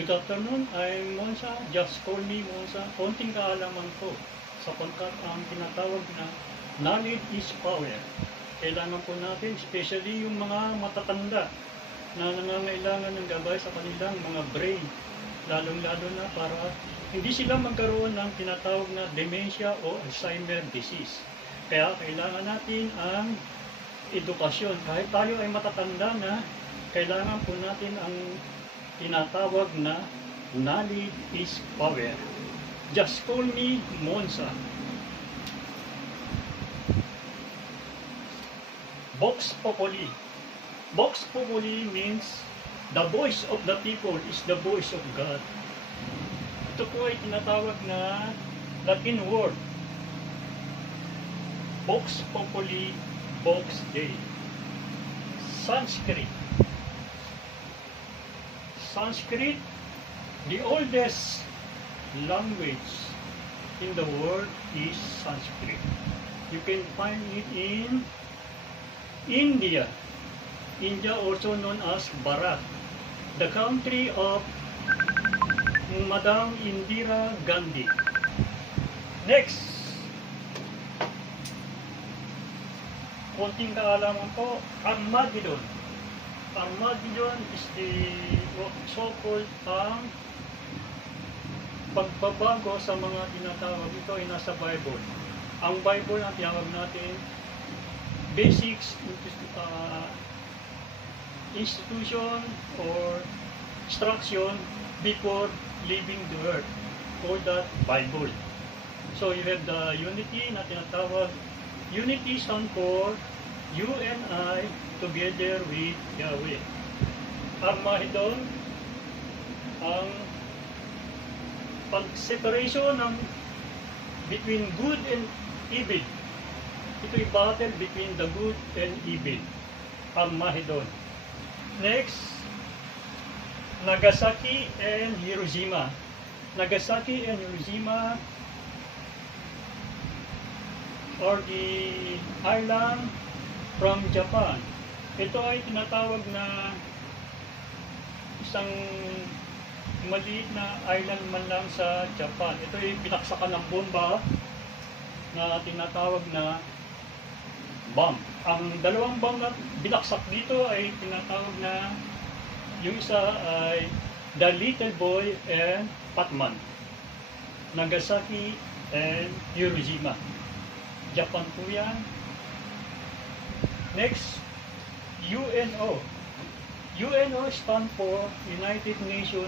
Good afternoon, I'm Monsa. Just call me Monsa. Konting kaalaman ko sapagkat ang tinatawag na knowledge is power. Kailangan po natin, especially yung mga matatanda na nangangailangan ng gabay sa kanilang mga brain, lalong-lalo na para hindi sila magkaroon ng tinatawag na dementia o Alzheimer disease. Kaya kailangan natin ang edukasyon. Kahit tayo ay matatanda na, kailangan po natin ang tinatawag na knowledge is power. Just call me Monsa. Vox Populi. Vox Populi means the voice of the people is the voice of God. Ito po ay tinatawag na Latin word. Vox Populi, Vox Dei. Sanskrit, the oldest language in the world is Sanskrit. You can find it in India. India, also known as Bharat, the country of Madam Indira Gandhi. Next, konting kaalaman po, Armageddon. Armageddon is the so-called pagbabago sa mga tinatawag. Ito ay nasa Bible. Ang Bible ang tinawag natin basics institution or instruction before leaving the earth, or that Bible. So you have the unity na tinatawag. Unity stand for you and I together with Yahweh. Armageddon, ang pag-separation ng between good and evil. Ito ay battle between the good and evil. Armageddon. Next, Nagasaki and Hiroshima. Nagasaki and Hiroshima are the island from Japan. Ito ay tinatawag na isang maliit na island man lang sa Japan. Ito ay pinaksakan ng bomba na tinatawag na bomb. Ang dalawang bomb na binaksak dito ay tinatawag na, yung isa ay The Little Boy and Batman. Nagasaki and Hiroshima. Japan po yan. Next, UNO. UNO stand for United Nations